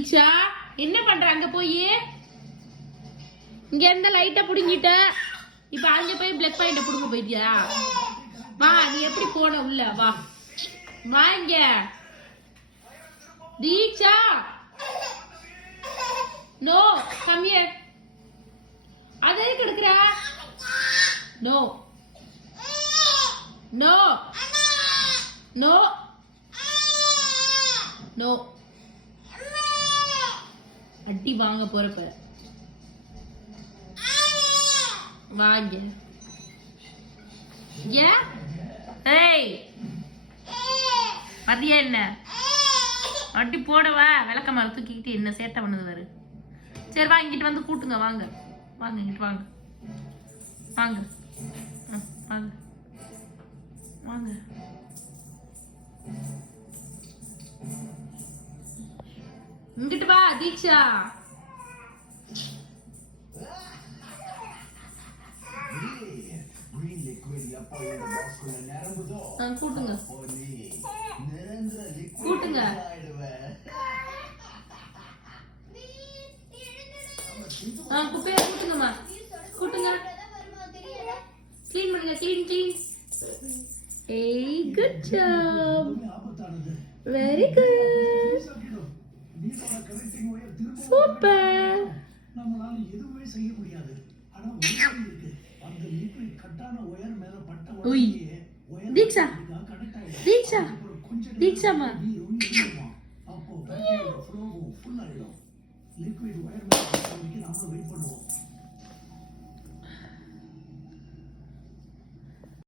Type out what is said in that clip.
என்ன பண்ற அங்க போய் இங்க இருந்த லைட்ட புடுங்கிட்ட இப்ப அங்க போய் பிளக் பாயிண்ட புடுங்க போயிட்டியா வா நீ எப்படி போன உள்ள வா வா இங்க தீக்ஷா நோ கம் ஹியர் அதே கிடக்குறா நோ நோ நோ நோ அடி வாங்க போறப்ப வாங்க ஏய் மதியா என்ன அடி போடவா விளக்க மரம் தூக்கிக்கிட்டு என்ன சேட்டை பண்ணுது பாரு சரி வா இங்கிட்டு வந்து கூட்டுங்க வாங்க வாங்க இங்கிட்டு வாங்க வாங்க வாங்க வாங்க இங்கிட்டு வா தீக்ஷா கூட்டுங்க கூட்டுங்க குப்பையா கூட்டுங்கம்மா கூட்டுங்க கிளீன் பண்ணுங்க கிளீன் கிளீன் ஏய் good job very good super நம்மளால எதுவுமே செய்ய முடியாது ஆனா அந்த லிக்விட் கட்டான ஒயர் மேல பட்ட ஓய் தீக்ஷா தீக்ஷா தீக்ஷாமா அப்போ பேட்டரியோட ஃப்ளோ ஃபுல் ஆயிடும் லிக்விட் ஒயர் மேல பட்ட வரைக்கும் நாம வெயிட் பண்ணுவோம்